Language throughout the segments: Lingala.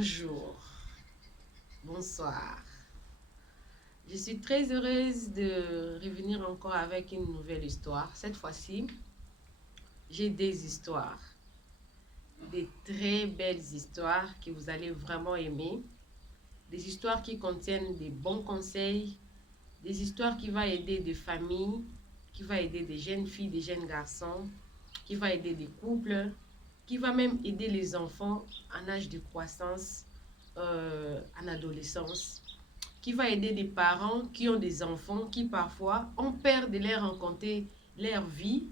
Bonjour, bonsoir. Je suis très heureuse de revenir encore avec une nouvelle histoire. Cette fois-ci, j'ai des histoires, des très belles histoires que vous allez vraiment aimer. Des histoires qui contiennent des bons conseils, des histoires qui vont aider des familles, qui vont aider des jeunes filles, des jeunes garçons, qui vont aider des couples, qui va même aider les enfants en âge de croissance, en adolescence, qui va aider des parents qui ont des enfants qui parfois ont peur de leur raconter leur vie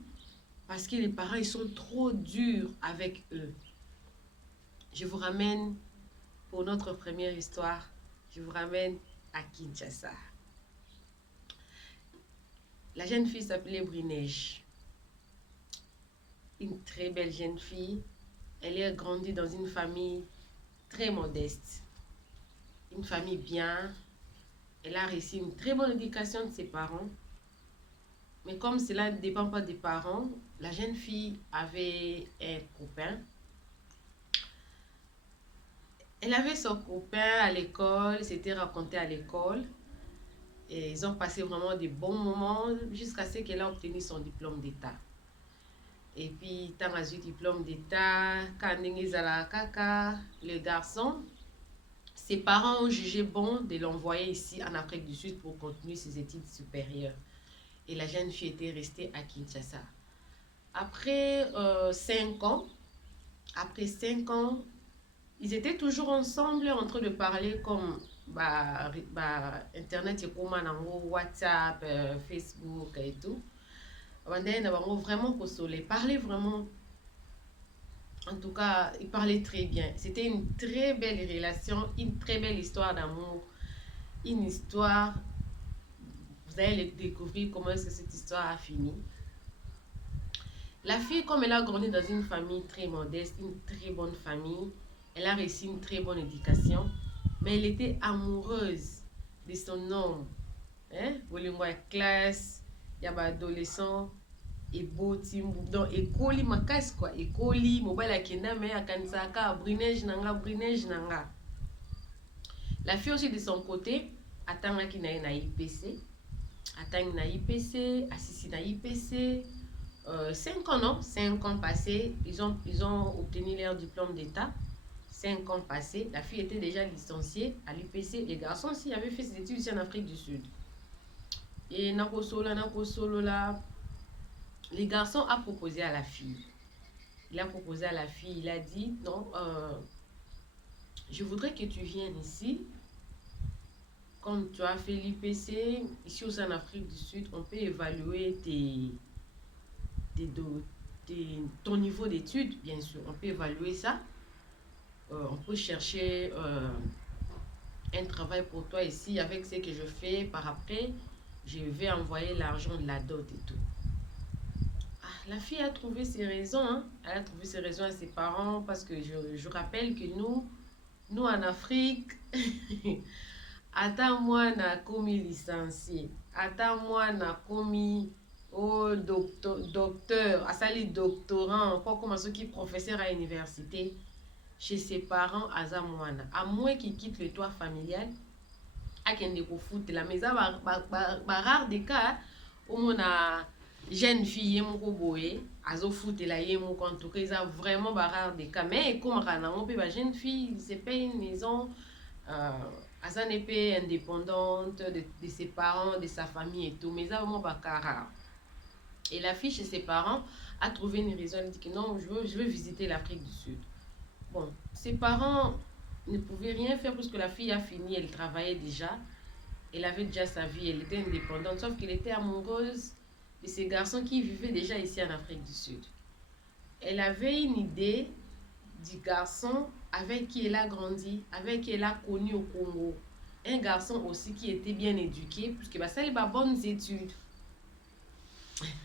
parce que les parents ils sont trop durs avec eux. Je vous ramène pour notre première histoire, je vous ramène à Kinshasa. La jeune fille s'appelait Brineige. Une très belle jeune fille. Elle a grandi dans une famille très modeste. Une famille bien. Elle a reçu une très bonne éducation de ses parents. Mais comme cela ne dépend pas des parents, la jeune fille avait un copain. Elle avait son copain à l'école, s'était raconté à l'école. Et ils ont passé vraiment des bons moments jusqu'à ce qu'elle a obtenu son diplôme d'État. Et puis, tant a eu diplôme d'État, quand le garçon, ses parents ont jugé bon de l'envoyer ici en Afrique du Sud pour continuer ses études supérieures. Et la jeune fille était restée à Kinshasa. Après 5 ans, ils étaient toujours ensemble en train de parler comme Internet, WhatsApp, Facebook et tout. Vraiment consolé, parlaient vraiment. En tout cas, ils parlaient très bien. C'était une très belle relation, une très belle histoire d'amour. Une histoire, vous allez découvrir comment est-ce que cette histoire a fini. La fille, comme elle a grandi dans une famille très modeste, une très bonne famille, elle a reçu une très bonne éducation, mais elle était amoureuse de son homme. Hein? Classe, il y a adolescent, et beau donc école makas quoi, école mobile akenda mais akanisa ka Brineige nanga. La fille aussi de son côté atangaki na IPC, atangi na IPC, assisi na IPC. 5 ans, non? 5 ans passés, ils ont obtenu leur diplôme d'État. 5 ans passés, la fille était déjà licenciée à l'IPC. Les garçons aussi avaient fait ses études ici en Afrique du Sud. Et Nakosolo là, les garçons a proposé à la fille. Il a proposé à la fille, il a dit, non, je voudrais que tu viennes ici. Comme tu as fait l'IPC, ici aussi en Afrique du Sud, on peut évaluer ton niveau d'études, bien sûr. On peut évaluer ça. On peut chercher un travail pour toi ici avec ce que je fais. Par après, je vais envoyer l'argent de la dot et tout. La fille a trouvé ses raisons. Hein. Elle a trouvé ses raisons à ses parents parce que je rappelle que nous en Afrique, attends moi na commis licencié, attends moi na commis docteur, asali doctorant, pas comme ceux qui professeur à l'université. Chez ses parents, à moins qu'il quitte le toit familial, à qu'il ne foute la maison, rare des cas où on a jeune fille moko boye azo foute la ye moko, en tout cas ils ont vraiment rare des cas, mais comme on peut la jeune fille c'est pas une maison asa n'est pas indépendante de ses parents, de sa famille et tout, mais ça vraiment rare. Et la fille chez ses parents a trouvé une raison, elle dit que non, je veux visiter l'Afrique du Sud. Bon, ses parents ne pouvaient rien faire parce que la fille a fini, elle travaillait déjà, elle avait déjà sa vie, elle était indépendante, sauf qu'elle était amoureuse de ces garçons qui vivaient déjà ici en Afrique du Sud. Elle avait une idée du garçon avec qui elle a grandi, avec qui elle a connu au Congo. Un garçon aussi qui était bien éduqué, puisque ça il a bonnes études.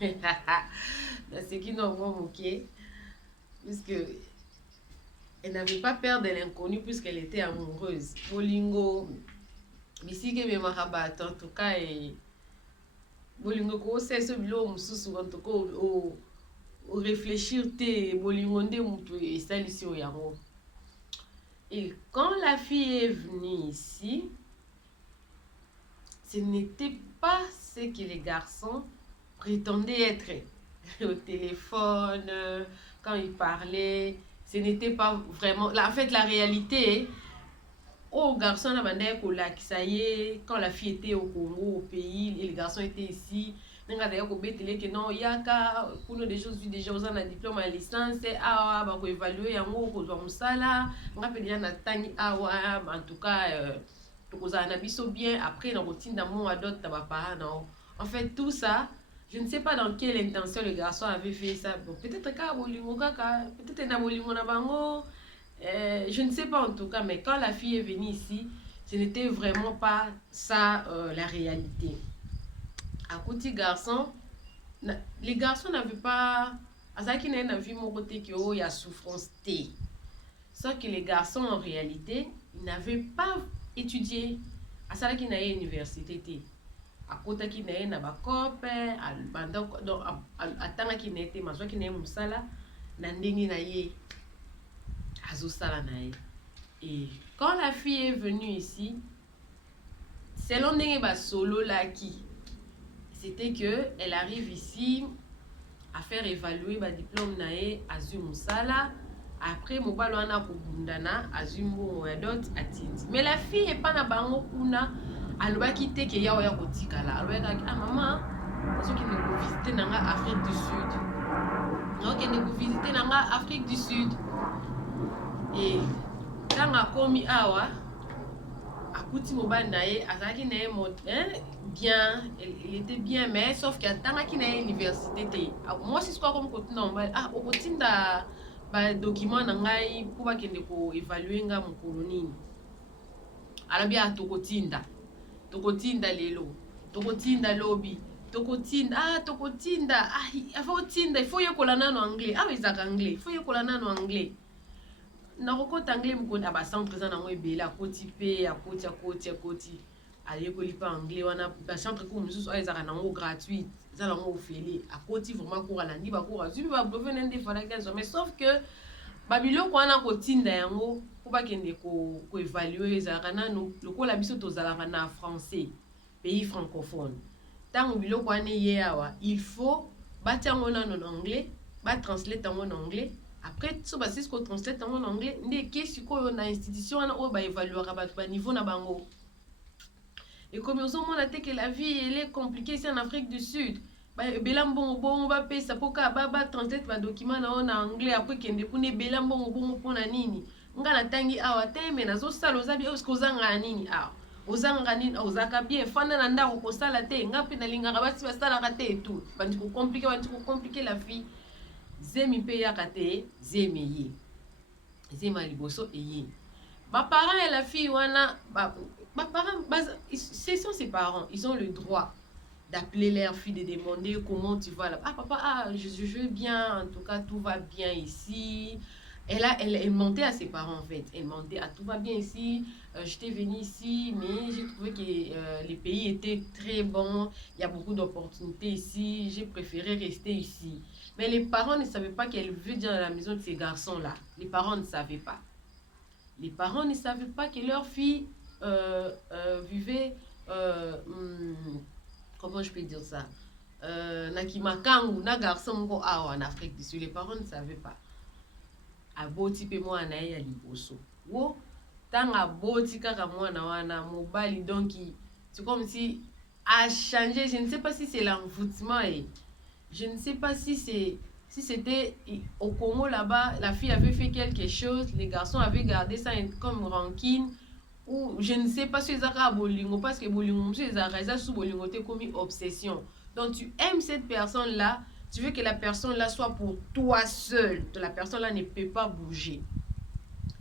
C'est ce qui nous a moqué, puisque elle n'avait pas peur de l'inconnu puisqu'elle était amoureuse. Bolingo, ici que me marabata, en tout cas, et bolingo ko c'est ce bilo mususu en tout cas au réfléchir te bolingo nde mutu et ça ici au yango. Et quand la fille est venue ici, ce n'était pas ce que les garçons prétendaient être. Au téléphone, quand ils parlaient, ce n'était pas vraiment... En fait, la réalité, au garçon, ça y est, quand la fille était au Congo, au pays, et les garçons étaient ici, que non, il y a pour nous des choses déjà aux un diplôme à licence, pour évaluer en haut, pour ça, on a déjà en tout cas, on a bien, après, on a d'amour à d'autres, en fait, tout ça, je ne sais pas dans quelle intention le garçon avait fait ça. Bon, peut-être peut-être je ne sais pas en tout cas, mais quand la fille est venue ici, ce n'était vraiment pas ça la réalité. À côté garçon, les garçons n'avaient pas... Azaki n'a vu mon côté que il y a souffrance T. Sauf que les garçons en réalité, ils n'avaient pas étudié. À ça qui n'a université T. À côté qui n'a na bakope, à tanga qui n'a été maso qui n'a musala, na ndengi na ye. Azosala na ye. Et quand la fille est venue ici, selon Nenge solo Laki, c'était que elle arrive ici à faire évaluer le diplôme nae Azu Musala. Après, mobalo ana kubundana Azumbo d'autres atindi. Mais la fille est pas na bango kuna aloba kite ke ya oya kotika la. Aloba ah maman, parce qu'il ne visiter nanga Afrique du Sud. Donc elle ne visiter nanga Afrique du Sud. Et quand a commis awa akuti mobile nae azaki nae bien, il était bien, mais sauf que tant qu'il nae université moi si quoi comme côté normal au kotinda ba document na ngai pour ba kende ko évaluer nga mokolo nini ala bia tokotinda lelo tokotinda lobby tokotinda il faut yekola nano anglais izaka anglais il faut yekola nano anglais nakokota anglais mokoni aba centre eza nango ebele akoti mpe akoti ayekoli mpe anglais wana bacentre cour mosusu oyo ezaka nango gratuite eza nango ofele akoti vraiment cour alandi bacour azwi mpe babrevet nende efalaki azwa mais sauf que babiloko wana kotinda yango po bakende koévalue ezalaka nano lokola biso tozalaka na français pays francophone ntango biloko wana eye awa il faut batia yango nano na anglais batranslate yango na anglais. Après, si on translate en anglais, qu'est-ce qu'on a institution on va évaluer à niveau na bango. Et comme on a dit que la vie elle est compliquée ici en Afrique du Sud, on va payer ça pour que translate un document en anglais après qu'il y ait belam bon pour nini. On a tangi awa mais nazo salo zabi oskozanga nini awa. Ozanga nini ozaka bien fana na ndako ko sala te ngapi na linga basi basala kate tout. Bandi ko compliquer la vie. Zemi pe yakate zemi ye zema liboso eye ba parents et la fille wana ba parents ce sont ses parents, ils ont le droit d'appeler leur fille, de demander comment tu vas là. Papa je vais bien, en tout cas tout va bien ici. Elle mentait à ses parents en fait. Elle mentait à tout va bien ici. J'étais venue ici, mais j'ai trouvé que les pays étaient très bons. Il y a beaucoup d'opportunités ici. J'ai préféré rester ici. Mais les parents ne savaient pas qu'elle vivait dans la maison de ces garçons-là. Les parents ne savaient pas. Les parents ne savaient pas que leur fille vivait... comment je peux dire ça? Nakimakangu, na garçon en Afrique du Sud. Les parents ne savaient pas. Aboti pe mwana ya liboso wo tanga aboti kaka mwana wana mobali donc c'est comme si a changé. Je ne sais pas si c'est l'envoûtement et je ne sais pas si c'était au Congo là-bas la fille avait fait quelque chose, les garçons avaient gardé ça comme rancune ou je ne sais pas si ils ont bolingo parce que bolingo ils ont sous bolingo t'es comme obsession. Donc tu aimes cette personne là. Tu veux que la personne là soit pour toi seul. La personne là ne peut pas bouger.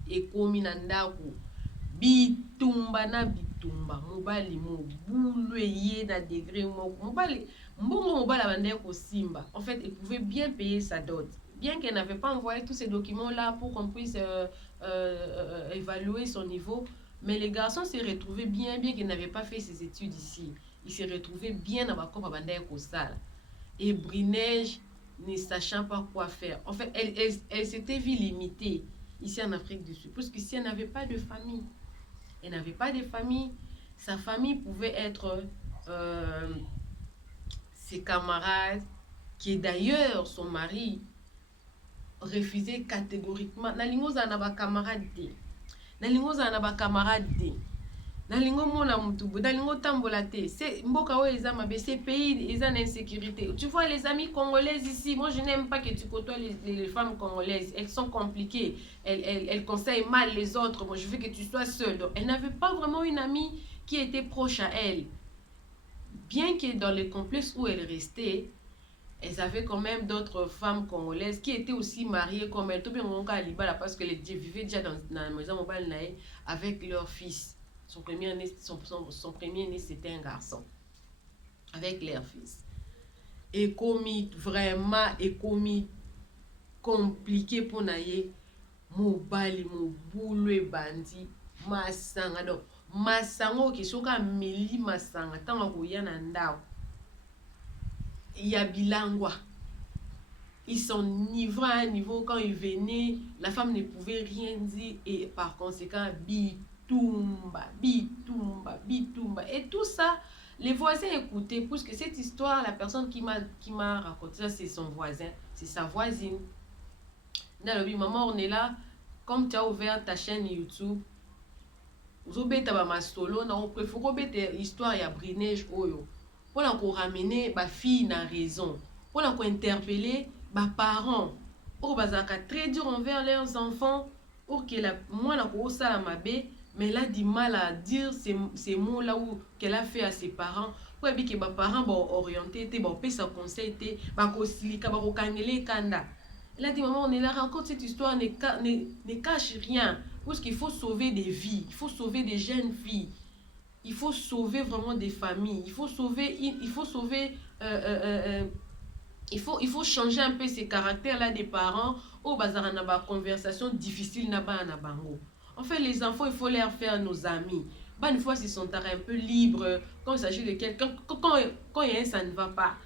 Et comme inandaku bitumba na bitumba mobali mobulu ye na degré mobali mbongo mobali abandé ko simba. En fait, elle pouvait bien payer sa dot. Bien qu'elle n'avait pas envoyé tous ces documents là pour qu'on puisse évaluer son niveau, mais les garçons s'est retrouvés bien qu'ils n'avaient pas fait ses études ici. Ils s'est retrouvés bien à Bakop abandé ko sala. Et Brinège, ne sachant pas quoi faire. En fait, elle s'était vue limitée. ici en Afrique du Sud. Parce qu'ici, elle n'avait pas de famille. Elle n'avait pas de famille. Sa famille pouvait être ses camarades, qui est d'ailleurs son mari, refusait catégoriquement. Nalingo zana ba camarade de. Nalingo zana ba camarade de. Nalingo mona mutubu. Nalingo tambola te. C'est mboka o eza mabe. Ces pays, ils ont l'insécurité. Tu vois les amis congolaises ici. Moi, je n'aime pas que tu côtoies les femmes congolaises. Elles sont compliquées. Elles conseillent mal les autres. Moi, je veux que tu sois seule. Donc, elle n'avait pas vraiment une amie qui était proche à elle. Bien que dans le complexe où elle restait, elles avaient quand même d'autres femmes congolaises qui étaient aussi mariées comme elle. Tout bien parce que les vivaient déjà dans la maison mobile avec leur fils. Son premier né, c'était un garçon. Avec leur fils. Et commis vraiment, et commis compliqué pour naïe. Mobile, mon boulot bandi, masanga. Donc, masango qui sont comme meli masanga. Tant que y en a ndao. Il y a bilangwa. Ils sont niveaux à un niveau. Quand ils venaient, la femme ne pouvait rien dire. Et par conséquent, bitumba, bitumba, bitumba. Et tout ça, les voisins écoutaient. Puisque cette histoire, la personne qui m'a raconté ça, c'est son voisin. C'est sa voisine. Maman, on est là. Comme tu as ouvert ta chaîne YouTube, vous avez ma solo. Il faut que l'histoire ya Brinège Oyo. Pour ramener ma fille na raison. Pour interpeller mes parents. Pour très dur envers leurs enfants. Pour que moi la mabe, mais elle a du mal à dire ces mots là où qu'elle a fait à ses parents. Pour que mes parents sont orientés, bon sa conseil kanda. Elle a dit maman, on est là, raconte cette histoire, ne cache rien. Parce qu'il faut sauver des vies, il faut sauver des jeunes filles. Il faut sauver vraiment des familles. Il faut changer un peu ces caractères-là des parents. Au bazar na ba conversation difficile na ba na bango. En fait, les enfants, il faut leur faire nos amis. Une fois, ils sont un peu libres. Quand il s'agit de quelqu'un, quand il y a un, ça ne va pas.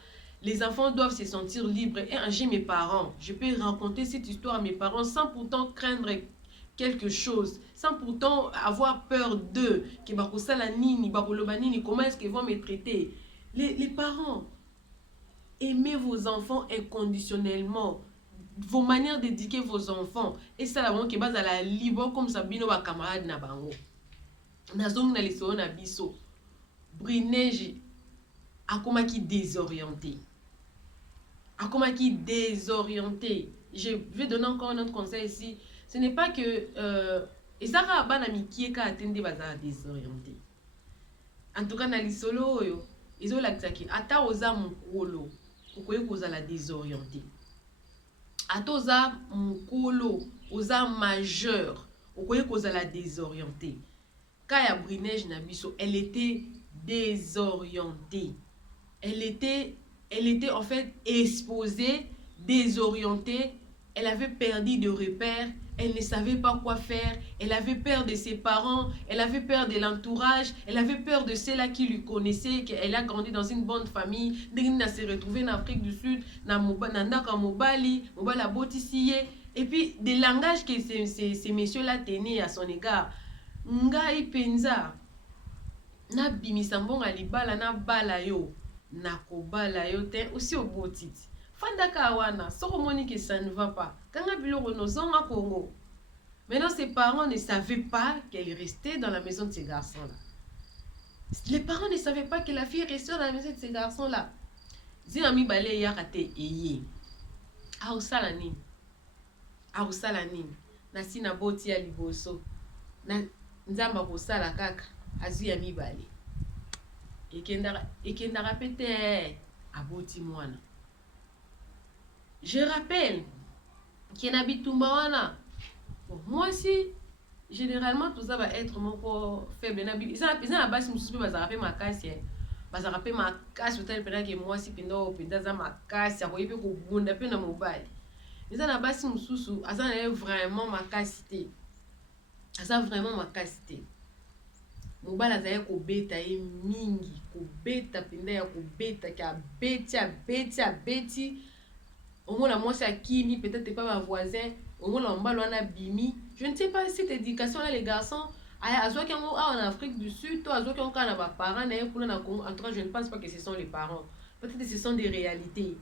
Les enfants doivent se sentir libres. Et j'ai mes parents. Je peux raconter cette histoire à mes parents sans pourtant craindre quelque chose, sans pourtant avoir peur d'eux, comment est-ce qu'ils vont me traiter. Les parents, aimez vos enfants inconditionnellement, vos manières d'éduquer vos enfants, et ça la qui base à la libre comme ça bino ba camarade na bango. Nazong na leso na biso. Brinège akoma ki désorienté. Akoma ki désorienté. Je vais donner encore un autre conseil ici. Ce n'est pas que et ça va banami qui est atteindre bazar désorienté. En tout cas na lisolo yo izo laksaki ata oza mukolo ukoye kozala désorienté. Ata oza mukolo oza majeur ukoye kozala désorienté. Kaya Brinège na biso, elle était désorientée. Elle était en fait exposée, désorientée. Elle avait perdu de repères. Elle ne savait pas quoi faire. Elle avait peur de ses parents. Elle avait peur de l'entourage. Elle avait peur de ceux-là qui lui connaissaient. Elle a grandi dans une bonne famille. Elle s'est retrouvée en Afrique du Sud. Et puis, des langages que ces messieurs-là tenaient à son égard. Ngai penza. Na bimisambonga libala na bala yo. Na kobala yo te. Aussi au beau titre. Fandaka wana, soromoni que ça ne va pas. Kanga biloko no zonga Congo. Maintenant, ses parents ne savaient pas qu'elle restait dans la maison de ces garçons-là. Les parents ne savaient pas que la fille restait dans la maison de ces garçons-là. Zinami bale yakate eye. Aousalanine. Aousalanine. Nasi na boti ya liboso. Na nzamba kosala kaka. Azu ya mibale. Ekendara pete aboti mwana. Je rappelle qu'il y a Bitumba wana. Bon, moi aussi, généralement, tout ça va être mon corps faible. Ils ont la base, je me rappelle ma casse. Je me rappelle ma casse, que moi aussi, pendant ma casse, je vais bunda pe na mobile. Ils ont la base, ils ont vraiment ma cassité. Ils ont vraiment ma cassité. Mobile azaye ko beta e mingi, ko beta penda ya ko beta ka beti. Au moins la moi c'est kimi peut-être pas ma voisin, au moins la mbalo na bimi Je ne sais pas cette éducation-là, les garçons, en Afrique du Sud, en tout cas, je ne pense pas que ce sont les parents. Peut-être que ce sont des réalités.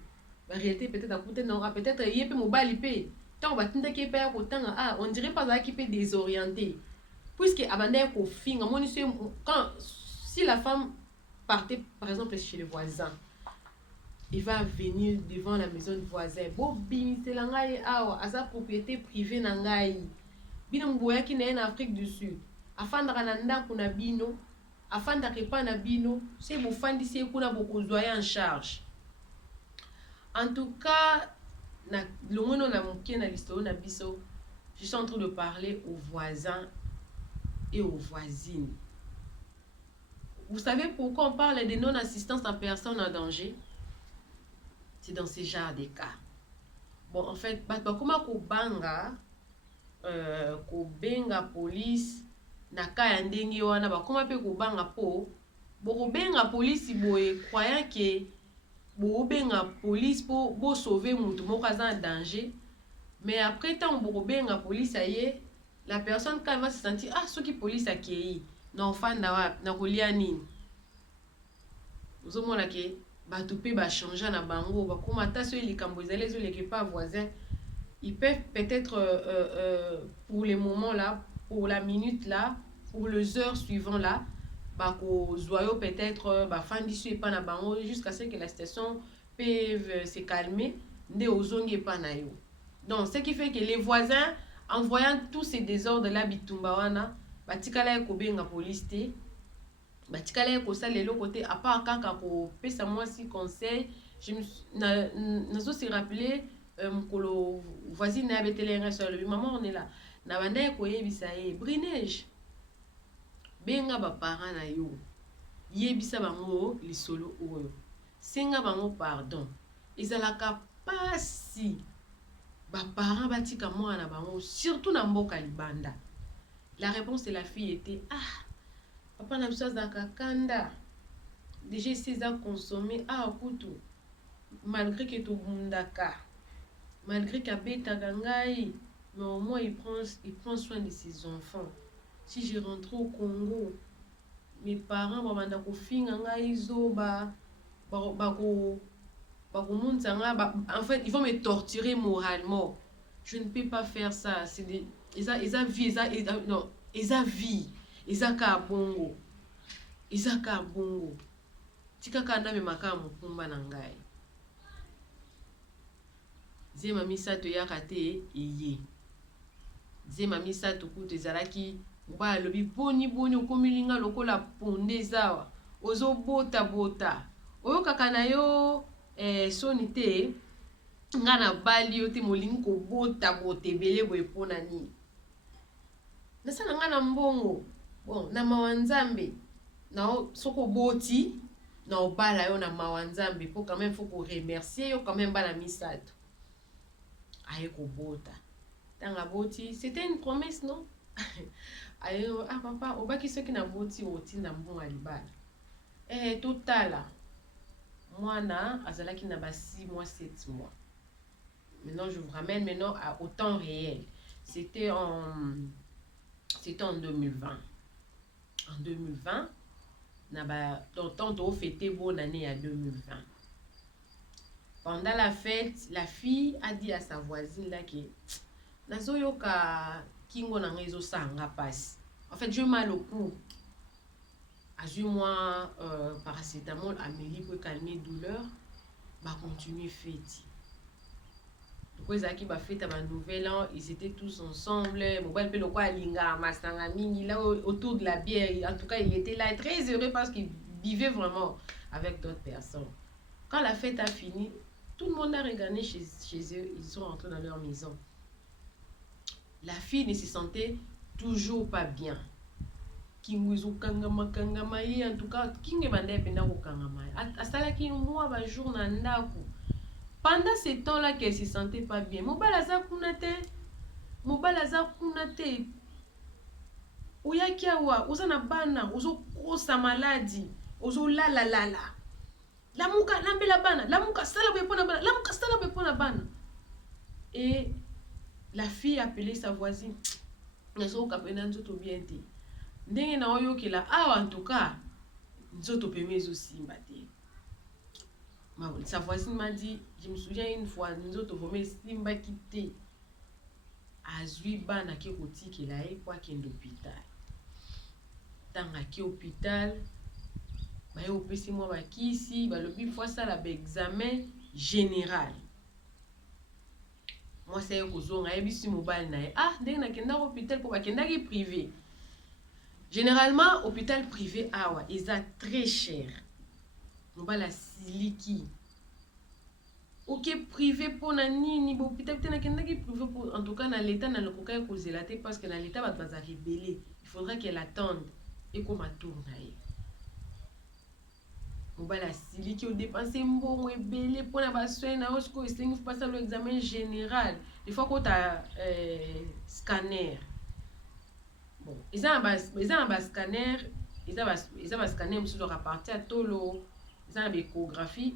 La réalité, peut-être, à côté, non, peut-être, il y a mobile, on dirait pas qu'il peut désorienter. Puisque, quand, si la femme partait, par exemple, chez le voisin, il va venir devant la maison du voisin. Bobin, c'est l'angaï, à sa propriété privée, n'angaï. Bino mboyaki na en Afrique du Sud. Afandaka na ndako na bino, afandaka epa na bino, c'est bofandisi kuna bokozwa en charge. En tout cas, na longono na mokie na listo na biso, je suis en train de parler aux voisins et aux voisines. Vous savez pourquoi on parle de non-assistance en personne en danger? C'est dans ce genre de cas. Bon, en fait, comment kobanga kobenga police na ka ya ndenge wana bakoma pe kobanga po bokobenga police boye croyant que bokobenga police po bo sauver mutu moko aza en danger, mais après tant bokobenga police aye la personne quand va se sentir soki police akei na ofanda wa na kolia nini ozomona ke bato pe ba changer na bango bakoma ta so likambo ezali ezoleke pa voisin. Ils peuvent peut-être pour les moments là, pour la minute là, pour les heures suivantes là, peut-être jusqu'à ce que la situation peut se calmer. Donc, ce qui fait que les voisins, en voyant tous ces désordres là, bitumbawana, batikala ekobenga police te, batikala ekosala le côté à part kaka ko pesa moi si conseil, je me suis rappelé mkolo voisine na betelenga sur le maman on est là na banda ko yebisa ye brinage benga ba parents na yo yebisa bango lisolo oyo senga bango pardon ezalaka pasi ba parents batika mwana bango surtout na mboka libanda. La réponse de la fille était papa na biso za kakanda déjà c'est à consommer kutu malgré que tout mundaka. Malgré qu'Abeta Gangaï, mais au moins il prend soin de ses enfants. Si je rentre au Congo, mes parents, en fait, ils vont me torturer moralement. Je ne peux pas faire ça. C'est des vie. Izaka bongo. Tika kanda me makamu kumba nangai. Zema misato ya kate eye. Zema misato kutu ezalaki mba lobi boni okomilinga lokola ponde zawa. Ozo bota. Oyo kakana yo soni te nga na bali yo te molingi ko bota ebele boye pona nini. Nasala nga na mbongo. Bon, na mawanzambe na soko boti na obala yo na mawanzambe po quand même faut ko remercier yo quand même bana misato. Aye kobota tanga boti c'était une promesse non aye papa obaki soki na boti otinda mbongo libala totala mwana azalaki na ba 6 mois 7 mois. Maintenant je vous ramène au temps réel. C'était en 2020. En 2020 na ba temps to fêter bonne année à 2020. Pendant la fête, la fille a dit à sa voisine là que nazoyoka kingo na ngezo sanga passe. En fait, j'ai mal au cou. Ajoute-moi paracétamol, Amélie pour calmer douleur. Continuer fête. Donc ils ont ba fête à nouvel an, ils étaient tous ensemble. Mobile pe lokwa linga masanga mingi là autour de la bière. En tout cas, il était là très heureux parce qu'il vivait vraiment avec d'autres personnes. Quand la fête a fini, tout le monde a regardé chez eux, ils sont rentrés dans leur maison. La fille ne se sentait toujours pas bien. Kinguizo kangama en tout cas, kinge bande penda ko kangama. Asala ki moi ba jour na ndako. Pendant ce temps-là qu'elle se sentait pas bien, mobala za kunate. Oyakiawa, osana bana, ozo kosa maladie, ozo la. Lamuka lambela bana, lamuka sala bepona bana. Et la fille appelait sa voisine. nazoyoka mpe na nzoto bien te ndenge na oyokela awa en tout cas nzoto peme ezosimba te. Sa voisine m'a dit, je me souviens une fois nzoto vraiment esimbaki te azwi bana ke kotikela ye po akende hôpital. Ntango ake hôpital baye opesi mwa bakisi balobi fo asala baexamen général. Mwasi aye kozonga ayebisi mobali na ye ndenge nakendaki hôpital mpo bakendaki privé. Généralement hôpital privé awa eza très cher. Mobali asiliki ok privé pona nini bo hôpital te nakendaki privé pour en tout cas na l'état na lokoka kozela te parce que na l'état bato baza rebelle. Il faudra qu'elle attende et comme tourna ye. Mobali asiliki odepense mbongo ebele mpona basoin na yo sikoyo esengi fopasa lo examen général des fois kota scanner. Bon eza na bascanner eza bascanner mosusu aparti ya tolo eza na baéchographie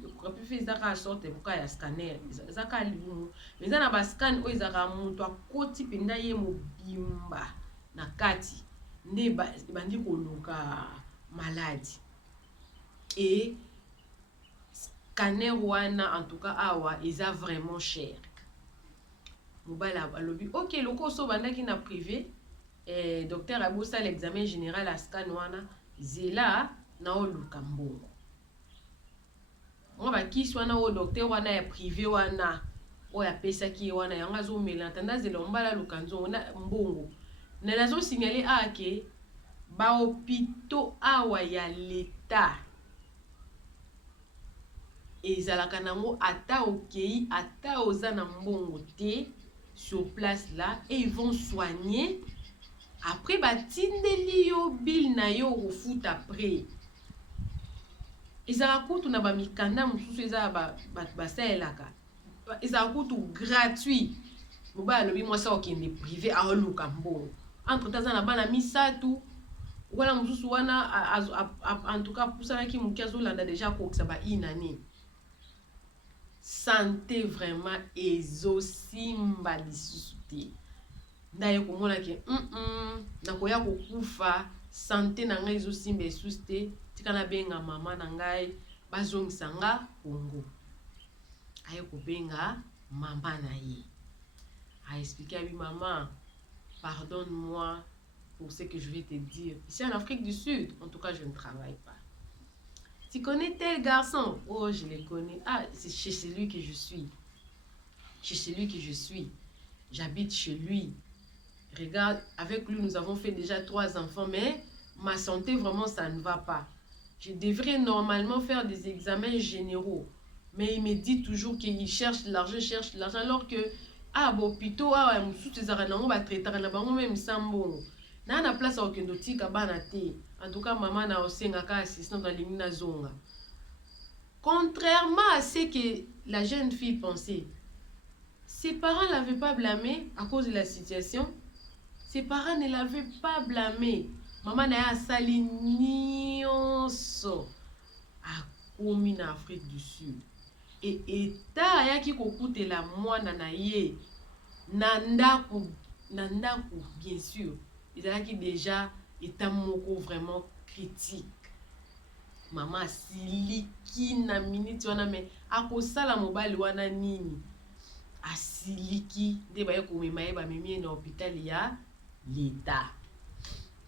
fe ezaka sorte boka ya scanner ezaka libumu mais eza na bascan oyo ezaka moto akoti mpenza ye mobimba na kati nde ebandi koluka maladi. Et scanner wana en tout cas awa eza vraiment cher. Mobali alobi ok loko so bandaki na privé docteur abosala l'examen général à scan wana zela na oluka mbongo. Mwa bakisi wana o docteur wana ya privé wana oyo apesaki ye wana yango azomela ntanda zela mbala luka nzongo na mbongo. Na nazosignale ake bahôpitaux awa ya l'état ezalaka nango ata okei ata oza na mbongo te sur place là et ils vont soigner après batindeli yo bill na yo kofuta après. Ezalaka kutu na bamikanda mosusu eza basalelaka ezalaka kutu gratuit. Mobali alobi mwasi okende privé aoluka mbongo entre temps na bana misatu wala mosusu wana en tout cas pusanaki moki azolanda deja kokisa bainani. Santé vraiment ezosimba lisusu te. Ndaye komona ke nakoya kokufa santé na ngai ezosimba lisusu te tika na benga mama na ngai bazongisa nga Congo. Aye kobenga mama na ye a expliqué à lui maman pardonne-moi pour ce que je vais te dire. Ici en Afrique du Sud en tout cas je ne travaille pas. Tu connais tel garçon? Oh, je le connais. C'est chez celui que je suis. Chez celui que je suis. J'habite chez lui. Regarde, avec lui, nous avons fait déjà 3 enfants, mais ma santé, vraiment, ça ne va pas. Je devrais normalement faire des examens généraux. Mais il me dit toujours qu'il cherche l'argent, alors que, bon, plutôt, sous tes arrangements, on va traiter, même sans bon. Na place à aucun dotique à banate. En tout cas, maman n'a aussi un assistant dans l'imina zonga. Contrairement à ce que la jeune fille pensait, ses parents ne l'avaient pas blâmé à cause de la situation. Ses parents ne l'avaient pas blâmé. Maman n'a sali nyonso a commis en Afrique du Sud. Et état yaki kokute la mwana na ye nandaku bien sûr. Il a qui déjà état moko vraiment critique. Maman asiliki na minute wana me akosala mobali wana nini asiliki nde baye komema ye bamemi na hôpital ya l'état.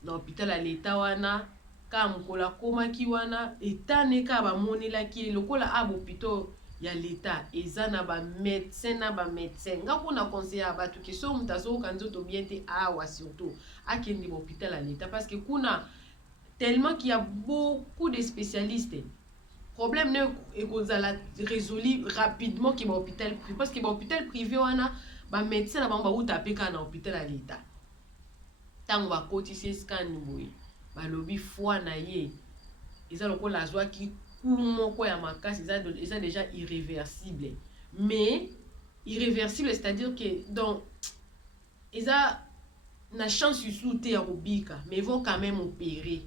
Na hôpital ya l'état wana ka mokola komaki wana etaneka bamonelaki lokola hôpital ya l'état eza na ba médecin nga kuna conseiller bato ke so mutazo kanzo to bien te awa surtout akende hôpital ya l'état parce que kuna tellement qu'il y a beaucoup de spécialistes. Problème ne ekozala résolu rapidement ki ba hôpital privé parce que ba hôpital privé wana ba médecin na bango ba utapeka na hôpital ya l'état. Tango ba kotisi scan boy ba lobi foi na ye eza lokola azwaki moko ya makasi eza déjà irréversible. Mais irréversible c'est-à-dire que donc eza na chance sous te ya kobika mais ils vont quand même opérer.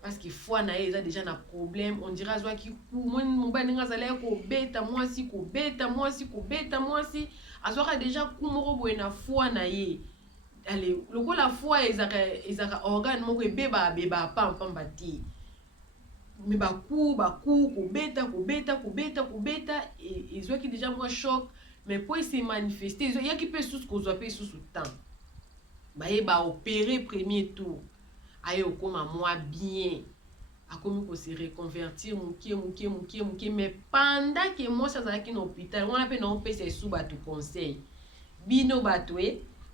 Parce que foi na ye eza déjà na problème on dirait azwaki mobali nga zala ko beta mwasi azwaka déjà ku moko boye na foi na ye allez lokola fois ezaka organe moko ebeba pamba te mais baku kobeta ezwaki déjà mwa choc mais po ese manifester yaki pe susu kozwa pe susu temps baye baopérer premier tour aye okoma mwa bien akomi kose reconvertir moke mais pendant que mwasi azalaki na hôpital wana mpe na opesa esu bato conseil bino bato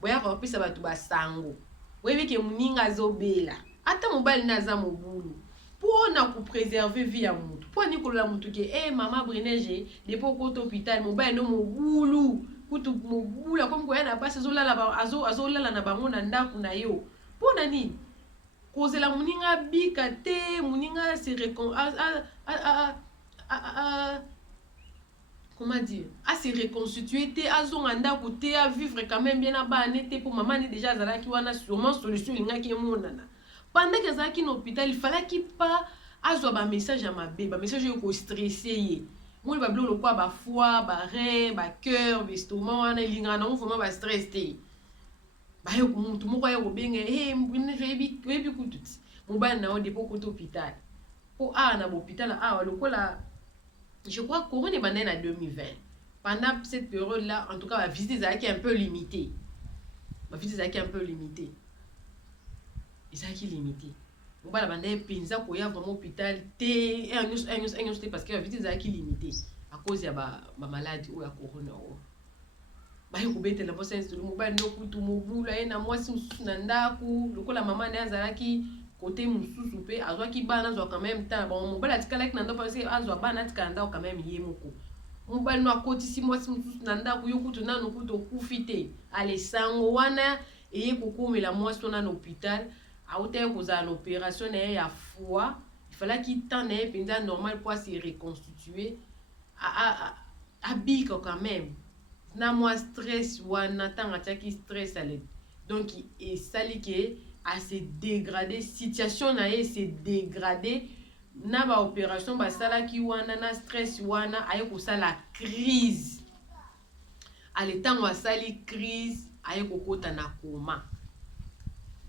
boyaka kopesa bato basango boyebi ke moninga azobela ata mobali nde aza mobulu mpona kopreserve vie ya motu mpo ani kolola motu ke mama Brinege depo okota hôpital mobali ndo mobulu kutu mobulu akomi koya na basi azolala na bango na ndako na yo mpona nini kozela moninga bika te moninga se comment dire se reconstituer te azonga ndako te vivre quand même bien na bana te pour maman ni déjà azalaki wana sûrement solution lingaki emonana pendant que azalaki na hôpital il falaki pas azwa ba message ya mabe ba message yo ko stresser ye moni ba bilo lokwa ba foie ba rein ba cœur ba estomac wana elingana na vraiment ba stress te baye mutu moko aye kobenga oyebi kutu ti mobali na yo depo kota hôpital po na bahôpital lokola je crois corona ebandai na 2020 pendant cette période là en tout cas ba visite ezalaki un peu limité ezalaki limité mobali abandai mpenza koya vraiment hôpital te nyonso te parce que ba visite ezalaki limité à cause ya bamaladi oyo ya corona oyo baye kobetela mposa insolo mobali ndo kutu mobulu aye na mwasi mosusu na ndako lokola mama naye azalaki kote mosusu mpe azwaki bana azwa quand même temps mobali atikalaki na ndako parce que azwa bana atikala ndako quand même ye moko mobali no akotisi mwasi mosusu na ndako yo kutu nano kutu okufi te ale sango wana eye kokomela mwasi wana na hôpital autaki kozala na opération na ye ya foie ifalaki temps na ye mpenza normal po ase reconstituer abika quand même na mwa stress wana ntango atiaki stress ale donc esali ke ase dégradé situation na ye se dégradé na baopération basalaki wana na stress wana aye kosala crise ale ntango asali crise aye kokota na koma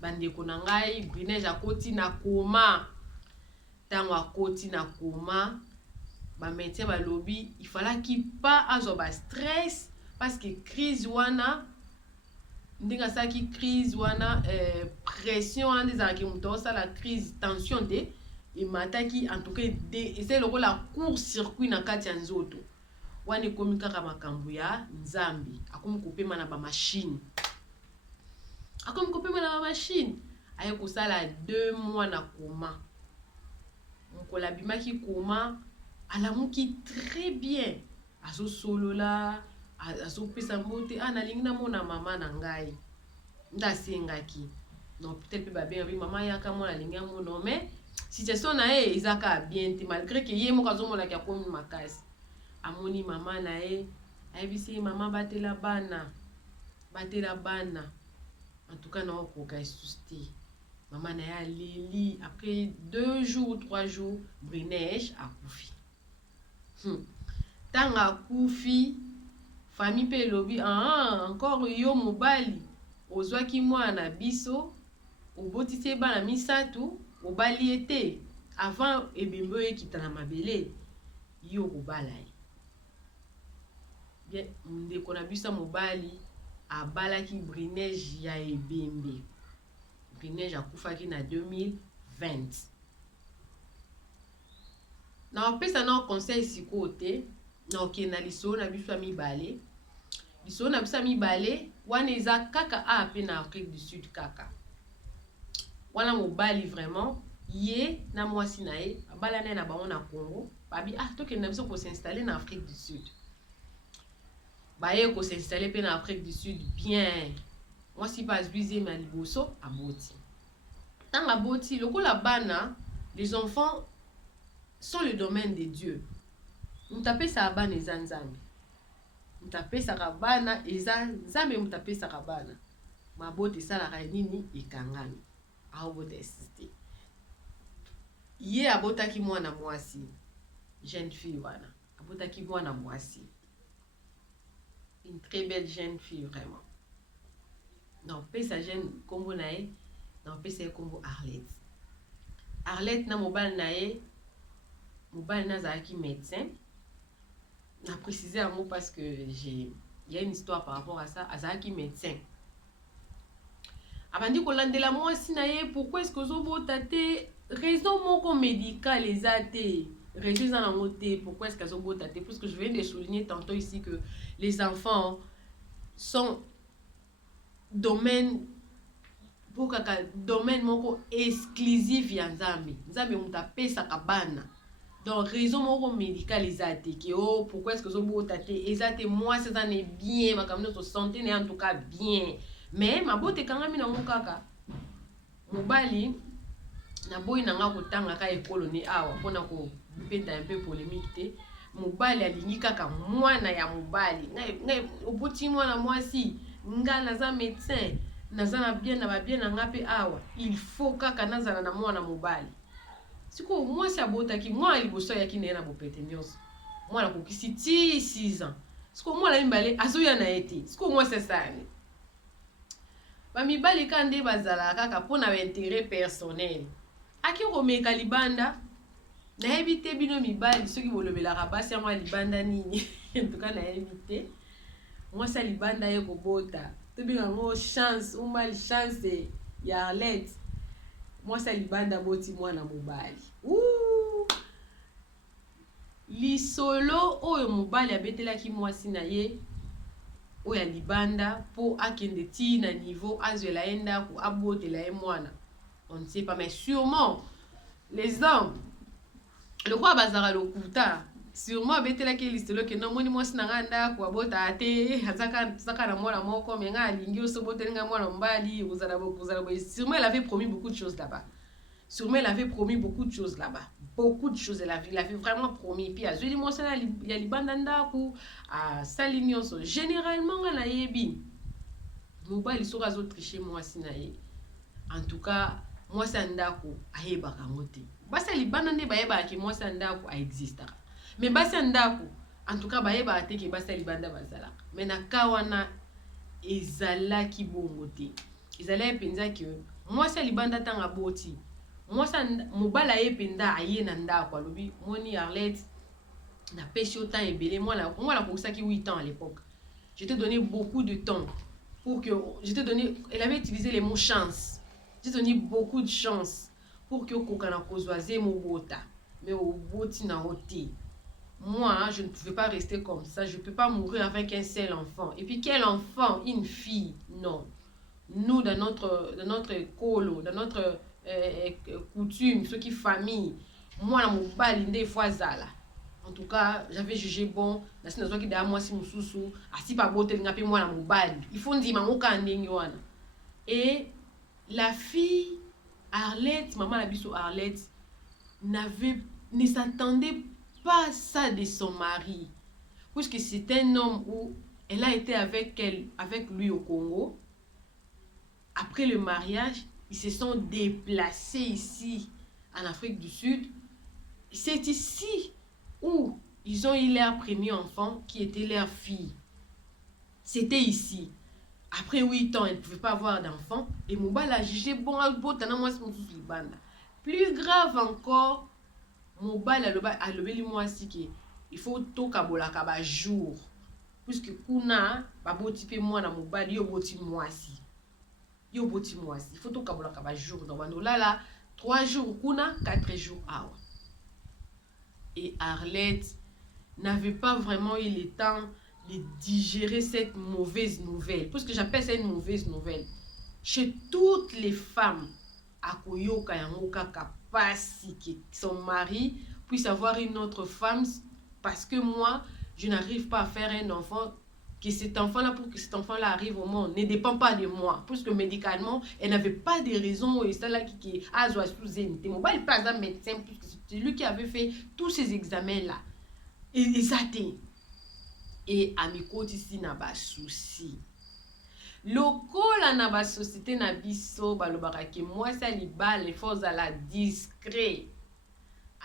bandeko na ngai Brinege akoti na koma ntango akoti na koma bamédecin balobi ifalaki pa azwa ba stress parce que crise wana ndinga saki crise wana pression wana ezalaki moto osala crise tension te emataki en tout cas ese lokola court circuit na kati ya nzoto wana ekomi kaka makambo ya nzambe akomi kopema na bamashine aye kosala 2 mois na koma mokolo abimaki koma alamuki très bien azosolola azopesa mbote nalingi namona mama na ngai nde asengaki na hôpital mpe babenga bi mama yaka mwana alingi amona mais situation na ye ezaka bien te malgré ke ye moko azomonaki akomi makasi amoni mama na ye ayebisi ye mama batela bana en tout cas na okoka esusu te mama na ye aleli après 2 jours 3 jours Brinege akufi ntango akufi famille pe elobi encore yo mobali ozwaki mwana biso obotisi ye bana misatu obali ye te avant ebembe oyo ekita na mabele yo kobala ye bien ndeko na biso mobali abalaki Brinege ya ebembe Brinege akufaki na 2020 na opesa na conseil sikoyo te na okenda lisolo na biso ya mibale wana eza kaka ape na Afrique du Sud kaka wana mobali vraiment ye na mwasi na ye abala naye na bango na Congo babi tokenda biso kosinstalle na Afrique du Sud baye kosinstalle pe na Afrique du Sud bien mwasi mpe azwize ma liboso aboti ntango aboti lokola bana les enfants sont le domaine de Dieu mutapesaka bana eza nzambe mutapesaka bana eza nzambe mutapesaka bana mabota esalaka nini ekangami aobota esiste ye abotaki mwana mwasi jeune fille wana abotaki mwana mwasi une très belle jeune fille vraiment na opesa jeune kombo na ye na opesa ye kombo Arlette. Arlette na mobali na ye mobali na azalaki médecin. Na préciser un mot parce que il y a une histoire par rapport à ça. Azalaki médecin. Abandi kolandela mwasi na ye, pourquoi est-ce que ozobota te? Raison moko médicale ezate. Raison na ngote, pourquoi est-ce que ozobota te? Parce que je viens de souligner tantôt ici que les enfants sont domaine pour kaka domaine moko exclusif ya Nzambe. Nzambe mutapesa kabana. Donc raison moko médicale ezate que oh pourquoi est-ce que ozobota te? Ezate moi c'est ça n'est bien, ma kamino santé n'est en tout cas bien. Mais ma bote kangami na mukaka mobali na boy nanga kotanga ka ekolo ni awa pona ko penta un peu polémique te. Mobali alingi kaka mwana ya mobali ngai oboti mwana mwasi nga naza médecin naza na bien na ba bien na ngape awa il faut kaka nazana na mwana mobali. Siko mwasi abotaki mwana liboso ya kine na bopete nyonso mwana kokisi ti 6 ans. Siko mwana mimbale azoya na ete siko mwasi asani bamibali kande bazala kaka pona intérêt personnel aki komeka libanda nayebi te bino mibali soki bolobelaka basi yango ya libanda nini entuka nayebi te mwasi ya libanda ye kobota tobinga ngo chance ou mal chance ya Arlette mwasi ya libanda boti mwana mobali lisolo oyo mobali abetelaki mwasi na ye oyo ya libanda po akende ti na niveau azwela ye ndako abotela ye mwana. On ne sait pas, mais sûrement les hommes le quoi bazara lokuta sûrement betelaki lisolo ke no moni mwasi na nga ndako abota te azaka na mwana moko mais nga alingi osobotelinga mwana mobali ozala boye. Sûrement elle avait promis beaucoup de choses là-bas. Sûrement elle avait promis beaucoup de choses là-bas. Beaucoup de choses elle avait vraiment promis. Puis à Zuli Monsala ya libanda ndako à Salinyoso. Généralement na yebi mobali soka zo tricher mwasi na ye. En tout cas mwasi ndako ayebaka ngote. Basi libanda nde bayeba ki mwasi ndako a existaka. Mais basi ndako en tout cas bayeba te ke basi libanda bazala. Mais na kawana ezalaki bongo te. Ezalaki penza ke mwasi libanda tanga boti. Mwasa mobala ye penda aye na ndako alobi moni Arlette na pêché autant ebele moi kokisaki 8 ans à l'époque. Je t'ai donné beaucoup de temps pour que je t'ai donné, elle avait utilisé les mots chance. J'ai donné beaucoup de chance pour que kokana kozwaze mobota mais au boti na oti. Moi, je ne pouvais pas rester comme ça, je ne peux pas mourir avec un seul enfant. Et puis quel enfant? Une fille? Non. Nous dans notre colo, dans notre coutume, ceux qui famille, moi la mobali des fois zala. En tout cas, j'avais jugé bon, la situation qui derrière moi si mususu, asi pa bote ngapi moi la mobali. Il faut ndima moka ndenge wana. Et la fille Arlette, maman la biso Arlette ne s'attendait pas ça de son mari. Puisque c'est un homme où elle a été avec lui au Congo. Après le mariage, ils se sont déplacés ici, en Afrique du Sud. C'est ici où ils ont eu leur premier enfant, qui était leur fille. C'était ici. Après 8 ans, elle ne pouvait pas avoir d'enfant. Et Mobali a jugé bon, plus grave encore, Mobali a levé moi aussi que il faut tout kabola kaba jour. Puisque kuna, baboti pe moi na Mobali, yo boti moi aussi. Yo boti moi aussi. Il faut tout kabola kaba jour. Donc, là, 3 jours kuna, 4 jours awa. Et Arlette n'avait pas vraiment eu le temps de digérer cette mauvaise nouvelle. Parce que j'appelle ça une mauvaise nouvelle. Chez toutes les femmes, akoyoka yango kaka pasi que son mari puisse avoir une autre femme, parce que moi, je n'arrive pas à faire un enfant, que cet enfant-là, pour que cet enfant-là arrive au monde, ne dépend pas de moi. Puisque médicalement, elle n'avait pas de raison, et ça là qui a sous-zénité. Mon pas un médecin, puisque c'est lui qui avait fait tous ces examens-là. Et ça t'est. Et à mes côtés ici, n'a pas souci. Lokola na ba société na biso balobaka ke moi ça liba les forces à la discret.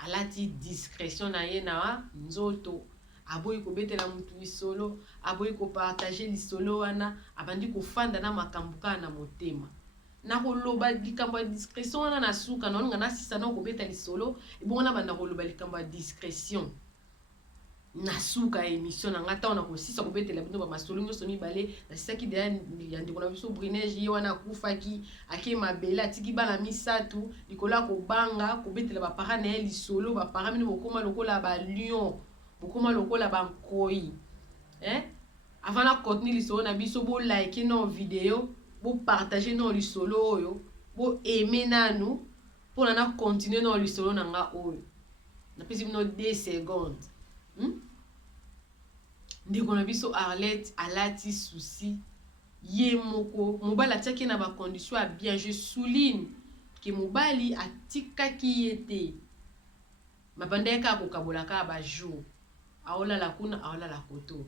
À la discrétion na ye na nzoto. aboyi kobetela mutu lisolo, aboyi kopartage lisolo wana, abandi kofanda na makambo kaka na motema. Na koloba likambo ya discrétion wana na suka na nga na sisa na kobeta lisolo, ebongo na banda koloba likambo ya discrétion. Na suka émission na ngata on a kosisa kobetela bino ba masolo nyonso mibale na sisa ki deya ya ndeko na biso Brinege ye wana akufaki ake mabela atiki bana misatu likola kobanga kobetela ba parents na ye lisolo ba parents mino bokoma lokola ba lion bokoma lokola ba nkoi avant na contenu lisolo na biso bo like no vidéo bo partager no lisolo oyo bo aimer nanu pour na continuer no lisolo na nga oyo na pesi bino 2 secondes. Ndeko na biso Arlette alati souci ye moko mobali atiaki na ba condition à bien. Je souligne que mobali atikaki yete mabanda yaka kokabolaka ba jour aolala kuna aolala koto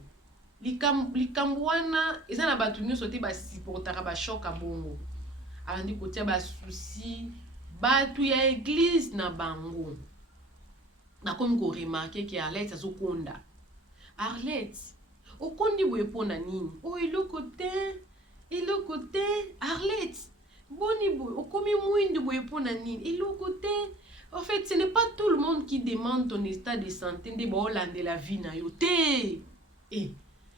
likambo wana eza na bato nyonso te basupportaka bashoka bongo abandi kotia basusi bato ya église na bango. Nakomi koremarke ke Arlette azokonda. Arlette, okondi boye pona nini? Oh, eloko te. Arlette, boni boye, okomi mwindi boye pona nini? Eloko te. En fait, ce n'est pas tout le monde qui demande ton état de santé nde ba olande la vie na yo te.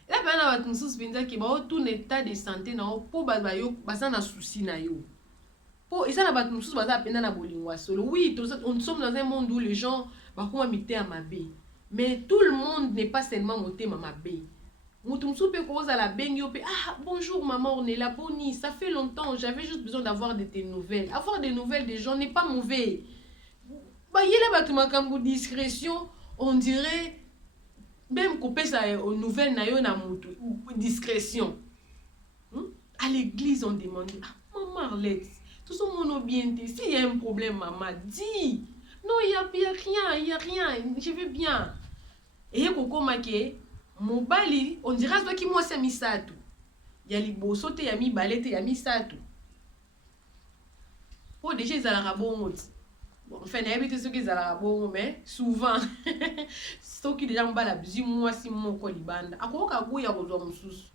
Là bana bat mususu penza ke ba o tout état de santé na po ba yo basa na souci na yo. Po esa na bat mususu baza penda na bolingwa solo. Oui, on sommes dans un monde où les gens bakoma mite à mabe. Mais tout le monde n'est pas seulement motema mabe. Mutumsu pe koza la bengi pe ah bonjour maman Ornella Boni, ça fait longtemps, j'avais juste besoin d'avoir de tes nouvelles. Avoir des nouvelles des gens n'est pas mauvais. Ba yele batu makambu discrétion, on dirait même couper ça aux nouvelles na yo na mutu discrétion. À l'église on demande ah maman Arlette, tout ce monde bien dit, s'il y a un problème maman dis. Non, il y a rien, je vais bien. Et kokoma ke mobali on dirait ça qui moi c'est misatu. Ya liboso te ya mibale te ya misatu. Po déjà ils ala bongo. Bon, enfin na habite ceux qui ala bongo mais souvent ceux qui déjà mbala bizi moi si moko libanda. Akoka goya kozwa mususu.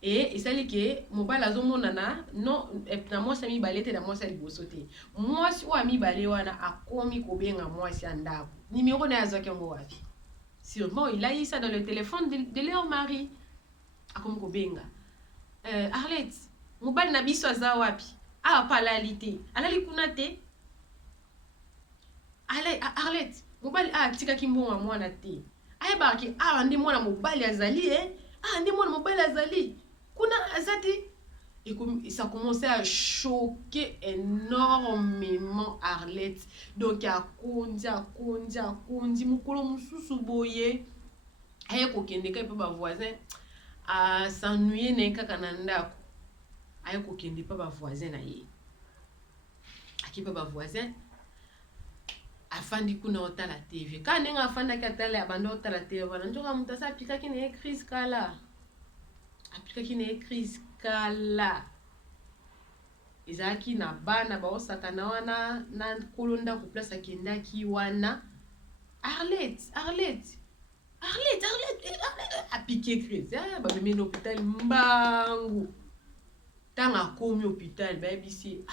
Et ça li ke mobali azomona non na moi c'est mibale te na moi c'est liboso te. Moi si wa mibale wana akomi kobenga moi si andako. Numéro na yazaki ngo wapi? Sûrement, il a eu ça dans le téléphone de leur mari. Akomi kobenga. Arlette, mobali na biso aza wapi? Ah, pas la lité. Alali kuna te. Arlette, mobali tika kimbonga mwana te. Ayeba ki ndi mwana mobali azali ndi mwana mobali azali. Kuna azati. Et ça commençait à choquer énormément Arlette. Donc, à kondi, mukolo mususu boye. Aye kokende ka pa voisin a s'ennuyer na kaka na ndako. Aye kokende pa ba voisin na ye. Aki pa ba voisin afandi kuna otala TV. Ka nenga afanda ka tala abanda otala TV wana njoka mutasa apika ki na crise kala. Apika ki na crise kala ezaki na bana ba osakana wana na kolonda ko place akendaki wana Arlette apike crise ba meme na hôpital mbangu tanga komi hôpital ba bisi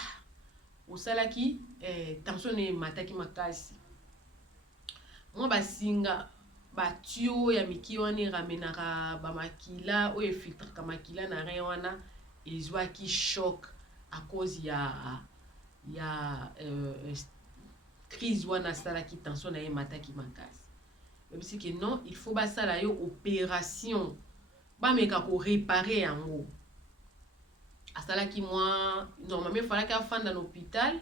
osalaki tension ne mataki makasi mo basinga batio ya miki wana ramenaka ba makila o filtre makila na rien wana ezwaki choc à cause ya crise wana salaki tension na ye mataki makasi. Même si que non, il faut basala yo opération ba meka ko réparer yango. Asalaki moi normalement il fallait qu'à fanda dans l'hôpital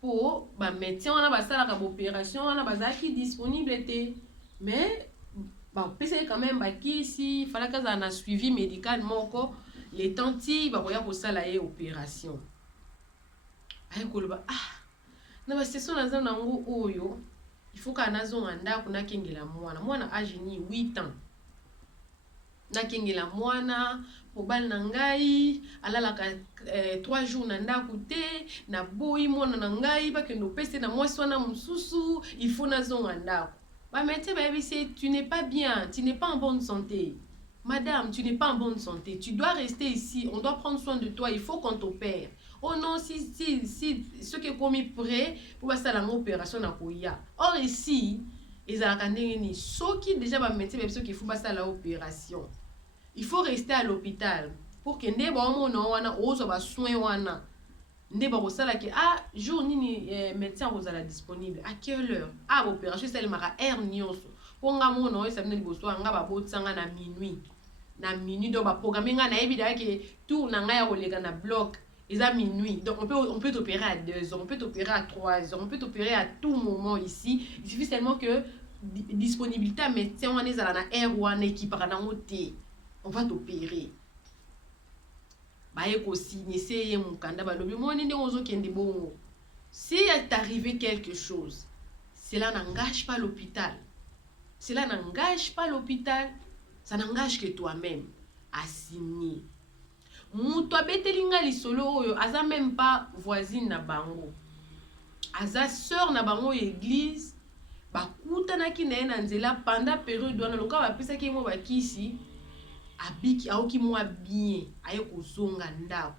pour ba médecin wana basala ka opération wana bazaki disponible té. Mais bon, c'est quand même il fallait qu'elle ait un suivi médical moko les tanti ba koya ko sala ye opération. Ay koloba na ba session na zana ngo oyo il faut ka nazo nganda kuna kengela mwana âge ni 8 ans. Na kengela mwana mobali na ngai alala ka 3 jours na ndako te na boyi mwana na ngai ba kendo pese na mwasi wana mususu il faut nazo nganda. Bah, médecin, bah, tu n'es pas bien, tu n'es pas en bonne santé. Madame, tu n'es pas en bonne santé. Tu dois rester ici. On doit prendre soin de toi. Il faut qu'on t'opère. Oh non, si ce qui est commis prêt pour passer à l'opération na koya. Or ici, ils ont ceux qui déjà va mettre ceux qui font passer à l'opération. Il faut rester à l'hôpital pour que ne ba mo no wana ozo ba soin wana. Ne ba kosala ke jour nini médecin ozala disponible à quelle heure? Opération c'est le mara heure nyonso. Ponga mo no esa mne liboso nga ba botsanga na minuit. Na minuit donc ba programmer nga na ebida ke tout na nga ya kolega na bloc. Ils à minuit. Donc on peut t'opérer à 2 heures, on peut t'opérer à 3 heures, on peut t'opérer à tout moment ici. Il suffit seulement que disponibilité à médecin on est à la air ou en équipe on va t'opérer. Si est arrivé quelque chose, cela n'engage pas l'hôpital. Cela n'engage pas l'hôpital, ça n'engage que toi-même à signer. Mutu abetelinga lisolo oyo aza même pas voisine na bango. Aza sœur na bango église, bakutanaki na ye na nzela pendant période wana loka bapesaki mo bakisi abiki aoki mwa bien aye kozonga ndako.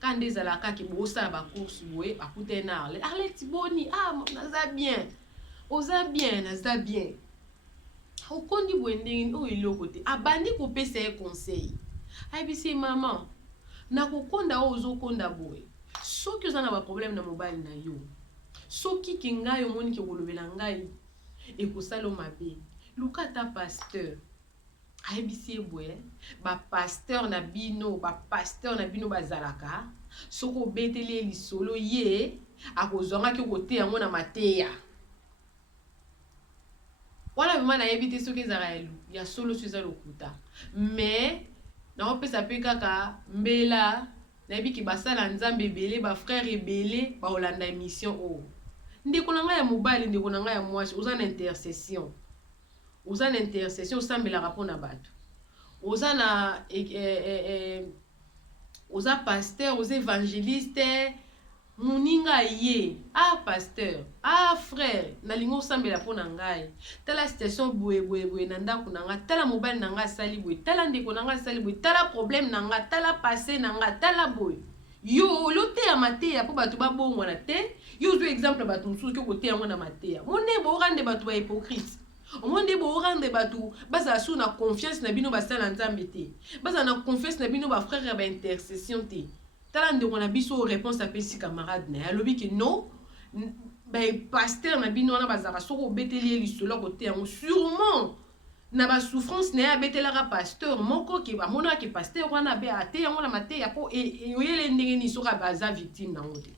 Quand ezalaka ke bosala bacourse boye bakute na Arlette boni naza bien. Oza bien naza bien. Okondi boye ndenge oyo eloko te. Abandi kopesa ye conseil. Ayebisi maman na kokonda ozokonda boye. Soki oza na ba problème na mobile na yo. Soki ke ngai omoni ke kolobela ngai ekosala mabe. Luka ta pasteur. Ayebisi boye ba pasteur na bino bazalaka. Soko beteli lisolo ye akozonga ke kote yango na mateya. Wala vraiment na yebite soki ezala ya solo suza lokuta. Mais na opesa pe kaka mbela na yebiki basala nzambe ebele ba frère ebele ba olanda émission o. Ndeko na nga ya mobile ndeko na nga ya mwasi oza na intercession. Oza na intercession osambela rapport na bato. Oza na oza pasteur, oza évangéliste, muninga ye, pasteur, frère, na lingo osambela po na ngai. Tala situation boye na ndako na nga, tala mobile na nga sali boye, tala ndeko na nga sali boye, tala problème na nga, tala passé na nga, tala boye. Yo lote ya mateya po bato ba bongo na te. Yo zo exemple bato mususu ke kote yango na mateya. Mone bo rande bato ba hypocrite. Omonde bo rande bato baza su na confiance na bino basala nzambe te. Baza na confiance na bino ba frère ba intercession te. Tala ndeko na biso réponse apesi camarade na alobi ke non ba pasteur na bino na bazaka soko beteli lisolo kote yango sûrement na ba souffrance na ya betelaka pasteur moko ke ba mona ke pasteur wana be ate yango na mateya po oyele ndenge ni soka baza victime na ngote.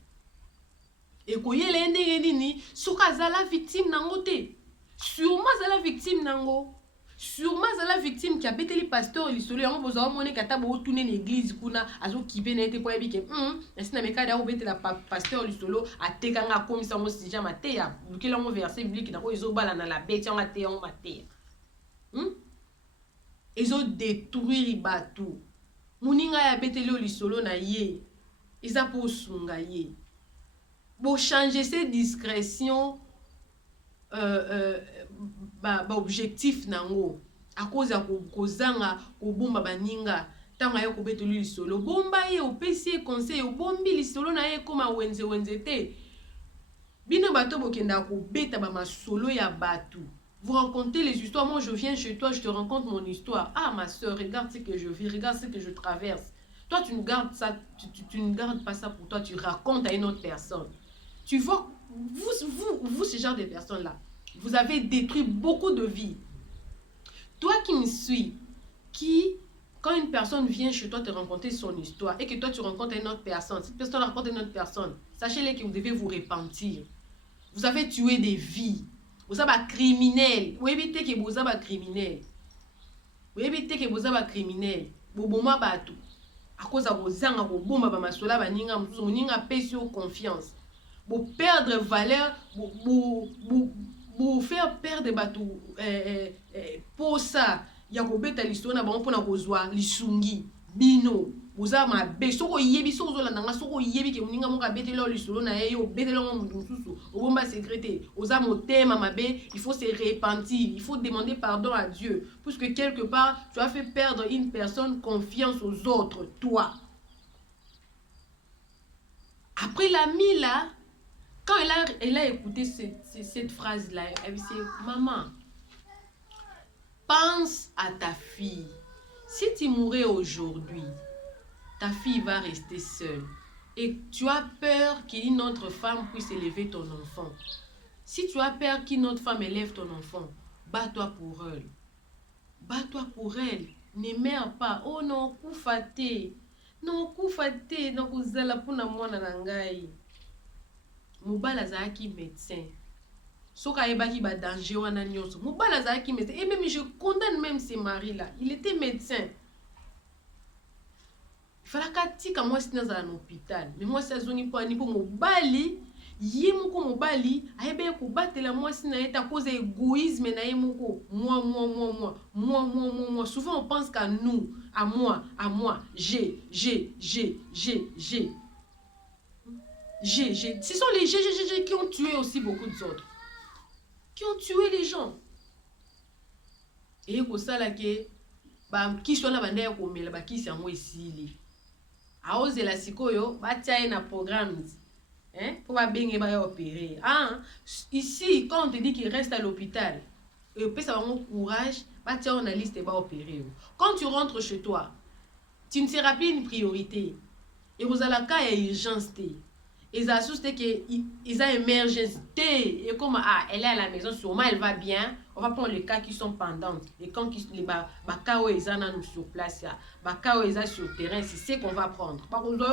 Et koyele ndenge nini soka zala victime na ngote. Sûrement zala victime nango. Sûrement zala victime qui a beteli pasteur lisolo yango boza mona kata bo tourner l'église kuna azo kibe na ete po yabi ke na meka da betela pasteur lisolo atekanga komisa ngo sija mateya bukela ngo verset biblique na ko ezobala na la bête yango ate yango mateya. Ils ont détruit batou. Muninga ya beteli lisolo na ye. Isa po sunga ye. Bo changer ses discrétions objectif nango. A cause ya kozanga kobomba baninga. Tanga yo ko beteli lisolo. Bomba ye opesi conseil obombi lisolo na ye koma wenze te. Bino bato bokenda ko beta ba masolo ya batu. Vous racontez les histoires. Moi, je viens chez toi, je te raconte mon histoire. Ma soeur, regarde ce que je vis, regarde ce que je traverse. Toi, tu ne gardes ça, tu ne gardes pas ça pour toi, tu racontes à une autre personne. Tu vois, vous ce genre de personnes-là, vous avez détruit beaucoup de vies. Toi qui me suis, quand une personne vient chez toi te raconter son histoire et que toi, tu rencontres une autre personne, cette personne raconte une autre personne, sachez-les que vous devez vous repentir. Vous avez tué des vies. Vous avez un criminel. Vous évitez que vous avez un criminel. Vous évitez que vous avez un criminel. Vous bomba batou. À cause de vos ans, vous bomba ba masola ba ninga mususu ninga pesi confiance. Vous perdre valeur, vous faire perdre batou pour ça. Ya ko beta listo na ba mpona kozwa lisungi bino. oza mabe soko yebi soko zolanda nga soko yebi ke moninga moko abeteli yo lisolo na ye yo obeteli yango moto mosusu obomba secrété oza motema mabe. Il faut se repentir, il faut demander pardon à Dieu puisque quelque part tu as fait perdre une personne confiance aux autres, toi. Après l'ami là, quand elle a écouté cette phrase là, elle dit maman, pense à ta fille. Si tu mourais aujourd'hui, ta fille va rester seule. Et tu as peur qu'une autre femme puisse élever ton enfant. Si tu as peur qu'une autre femme élève ton enfant, bats-toi pour elle. Bats-toi pour elle. Ne meurs pas. Oh non, koufate. Non, koufate. Non, kozala pona mwana na ngai. Mobala zaki médecin. Soka ebaki ba danger wana nyonso. Mobala zaki médecin. Et même je condamne même ces maris-là. Il était médecin. Il fallait qu'à moi si dans un hôpital. Mais moi ça zoni po ani po mobali. Ye moko mobali ayebe ko batela moi si na eta cause égoïsme na ye moko. Moi. Souvent on pense qu'à nous, à moi, j'ai. Ce sont les G qui ont tué aussi beaucoup d'autres. Qui ont tué les gens. Et ko sala ke ba kiso na banda ya ko mela ba kisi yango esili. Aoze la sikoyo ba tia na programme. Hein? Pour pas bien opérer. Ah, ici, quand on te dit qu'il reste à l'hôpital, et puis ça va avoir courage, bah tiens, on a liste et va opérer. Quand tu rentres chez toi, tu ne seras plus une priorité. Et vous allez cas il y a urgence. Ils assustent qu'ils ont émergence. Et comme elle est à la maison, sûrement elle va bien. On va prendre les cas qui sont pendantes. Et quand les cas où ils sont sur place, les cas où ils sont sur le terrain, c'est ce qu'on va prendre. Par contre,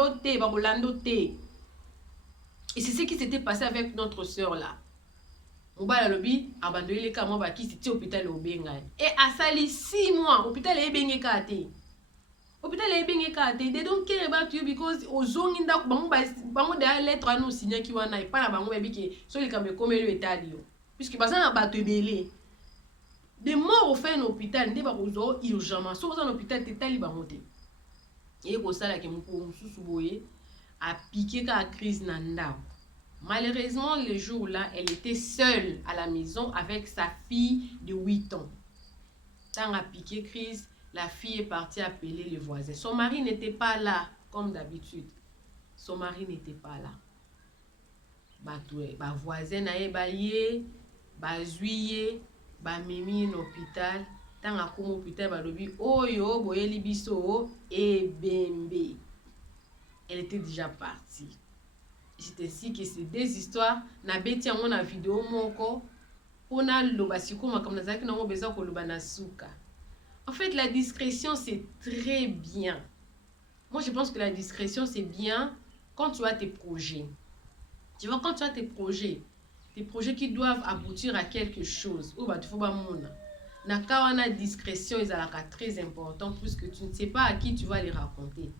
et c'est ce qui s'était passé avec notre soeur là. Mobala lobi abandonné les cas moi qui c'était hôpital au Benga. Et à sali 6 mois hôpital est bengé kate. Hôpital est bengé kate. They don't care about you because ozongi ndako bango da lettre à nous signer qui wana pas na bango bebi ke so lika me comme le état dio. Puisque baza na bato belé. Des morts au fait un hôpital ndé ba kozo urgemment. So dans hôpital tetali bango te. Et ko sala ke moko mususu boye a piqué la crise nanda. Malheureusement, le jour-là, elle était seule à la maison avec sa fille de 8 ans. Quand a piqué crise, la fille est partie appeler les voisins. Son mari n'était pas là, comme d'habitude. Son mari n'était pas là. Ba voisin na ebaye, ba zuye, ba mimi en hôpital. Tant a comme hôpital ba lobi oyo boyeli biso e bembe. Elle était déjà partie. C'est ainsi que c'est des histoires. Na beti yango na vidéo moko. Pona loba sikoma comme nazaki nango besoin ko loba na suka. En fait, la discrétion c'est très bien. Moi je pense que la discrétion c'est bien quand tu as tes projets. Tu vois, quand tu as tes projets qui doivent aboutir à quelque chose. Ou bah tu faut ba mona. Na kawana discrétion ezalaka très important puisque tu ne sais pas à qui tu vas les raconter.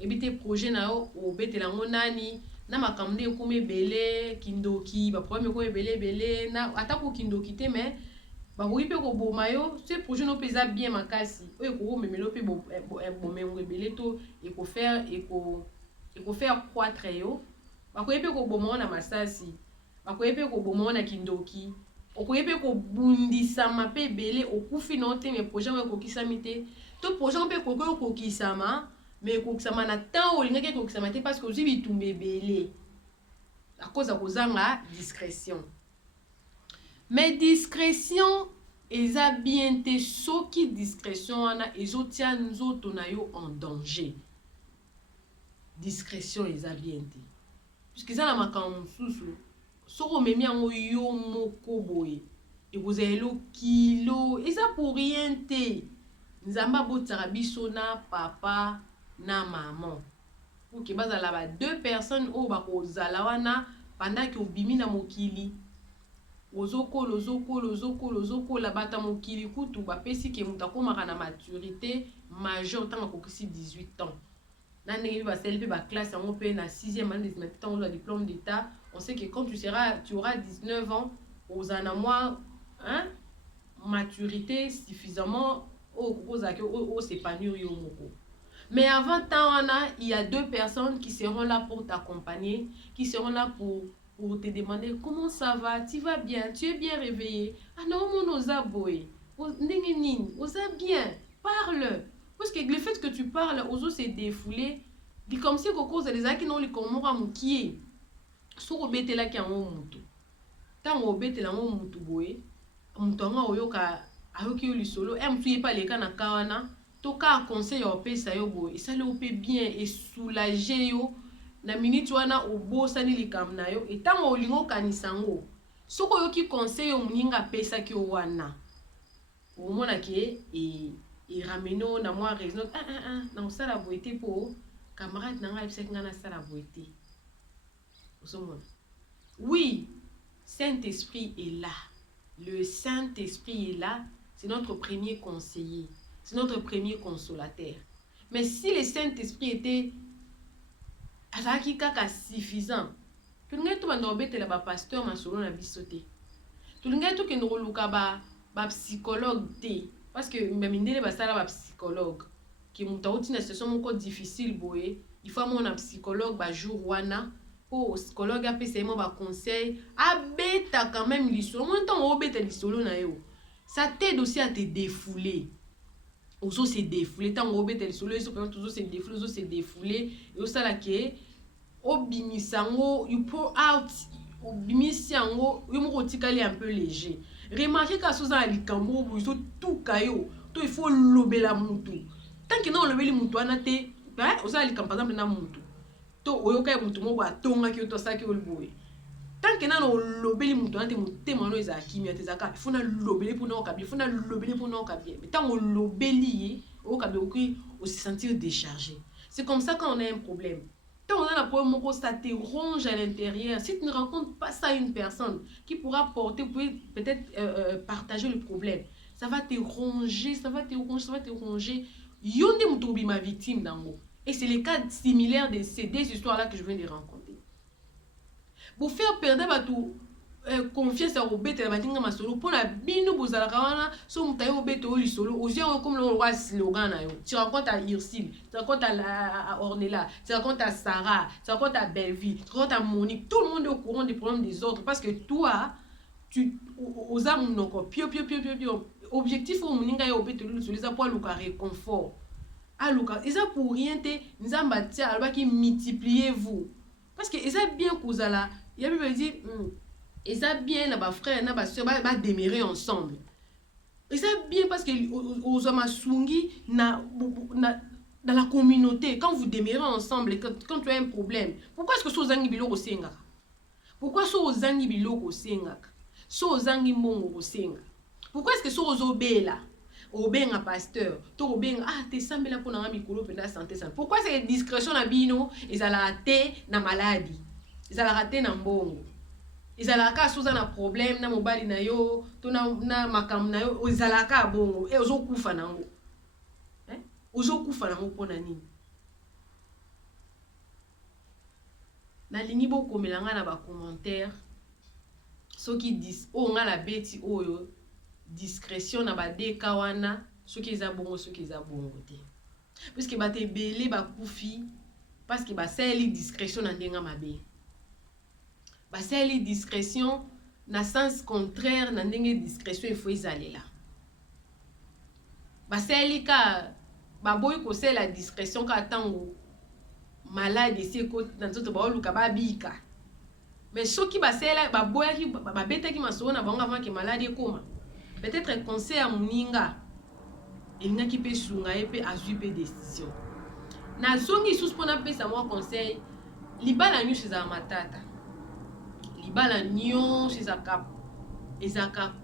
Et puis tes projets na yo obetela ngonani na makamde ekome belé kindoki ba problème ekome belé na atako kindoki te mais ba koyi pe ko boma yo ce projet no pesa bien makasi oyo ko memelo pe bomengo belé to et ko faire croître yo ba koyi pe ko boma na masasi ba koyi pe ko boma na kindoki okoyi pe ko bundisa ma pe belé okufi no te mais projet ko kisami te to projet pe ko kisama. Mais kokisama na temps olingaki kokisama te parce que ozi bitumba ebele à cause akozanga discrétion. Mais discrétion eza bien te soki discrétion wana ezotia nzoto na yo en danger. Discrétion eza bien te puisque eza na makambo mosusu soko omemi yango yo moko boye ekozala kilo eza pour rien te. Nzamba botaka biso na papa na maman pour que bazala ba deux personnes o ba kozala wana pendant que obimi na mokili ozokola bata mokili kutu ba pesi ke muta komaka na maturité majeure tant kokisi 18 ans na ndenge ba selbe ba classe yango pe na 6e année de temps le diplôme d'état. On sait que quand tu auras 19 ans aux ana moi maturité suffisamment au s'épanouir yo moko. Mais avant tant, il y a 2 personnes qui seront là pour t'accompagner, qui seront là pour te demander comment ça va, tu vas bien, tu es bien réveillé. Ah non, mon osa boy, osa bien, parle. Parce que le fait que tu parles, oso se défouler, dit comme si Coco, c'est des gens qui n'ont les comores à moukier. Sur le bête là qui a un moutou. Tant au bête là, un moutou boy, moutonga oyoka, ayoki yo lisolo, moutou pas les cas na kawana. Toka conseil au pe sa yo boy, ça le pe bien et soulager yo. Na minute wana obosani likam na yo etango olingo kanisango soko yo ki conseil yo muninga pesa ki wana omona ke e rameno na moi raison na osala boité po camarade na nga epseka na sala boité osomona. Oui, Saint-Esprit est là. Le Saint-Esprit est là, c'est notre premier conseiller, c'est notre premier consolateur. Mais si le Saint-Esprit était azaki kaka suffisant, tulingai to bando betela ba pasteur masolo na bisote, tulingai to kendo luka ba psychologue te, parce que mbamindele basala ba psychologue ki mutauti na situation moko difficile boye, il faut mon psychologue ba jour wana po psychologue apesa mo ba conseil abeta quand même lisolo mon temps obeta lisolo na yo, ça t'aide aussi à te défouler. Oso se défouler tant obeta lisolo eso peut toujours se défouler, oso se défouler et ça la ke obimisango, you pour out obimisango, you mo tikali un peu léger. Remarquez qu'à soza likambo buso tout kayo, to il faut lobela mutu. Tant que non lobeli mutu anate, bah oza likam par exemple na mutu. To oyoka mutu mo ba tonga ki to saki olboy. Tant que non lobeli mutu anate mutu mano eza kimia tezaka, il faut na lobeli pour na okabi, il faut na lobeli pour na okabi. Mais tant on lobeli okabi oki on se sentir déchargé. C'est comme ça quand on a un problème. Quand on a un problème, ça te ronge à l'intérieur. Si tu ne rencontres pas ça à une personne qui pourra porter, vous pouvez peut-être partager le problème. Ça va te ronger, ça va te ronger, ça va te ronger. Yonde mutobi ma victime d'ango. Et c'est le cas similaire de ces deux histoires-là que je viens de rencontrer. Pour faire perdre tout confiance à obéter la matinga masolo pour la bino bozala kawana so mutayo obéter au lisolo osia comme le roi slogan na yo. Tu racontes à Ursule, tu racontes à Ornella, tu racontes à Sarah, tu racontes à Belleville, tu racontes à Monique, tout le monde est au courant des problèmes des autres parce que toi tu osa munoko pio objectif au muninga yo obéter le lisolo ça pour luka réconfort. Ah luka, et ça pour rien te nzamba tia alba qui multipliez vous. Parce que ça bien kozala, il y a même dit et ça bien na ba frère na ba sœur ba demeurer ensemble. Et ça bien parce que aux amasungi dans la communauté quand vous demeurez ensemble quand tu as un problème. Pourquoi est-ce que so zangi biloko senga? Pourquoi so zangi biloko senga? So zangi mbongo senga? Pourquoi est-ce que so ozobela? Obenga pasteur, to obenga te sambela pour na mikolo penda santé santé. Pourquoi c'est discrétion na bino ezala raté na maladie? Ezala raté na mbongo. Ezalaka soza na problème na mobali na yo to na makam na yo ezalaka bongo e ozokufa nango ozokufa nango pona nini na lingi bokomela nga na ba commentaire soki o nga la beti oyo discrétion na ba deka wana soki eza bongo te parce que ba te belé ba kufi parce que ba seli discrétion na ndenga mabe. Baseli discrétion na sens contraire na ndenge discrétion il faut aller là. Baseli ka baboy ko c'est la discrétion ka tango malade c'est ko na nzoto ba luka ba bika. Mais soki basela baboy ki babeta ki maso na bango avant que malade koma. Peut-être conseil à muninga elinga ki pe sunga e pe azui pe décision. Na zongi sous pona pesa moi conseil libala nyu chez matata. Libala nyon chez ezaka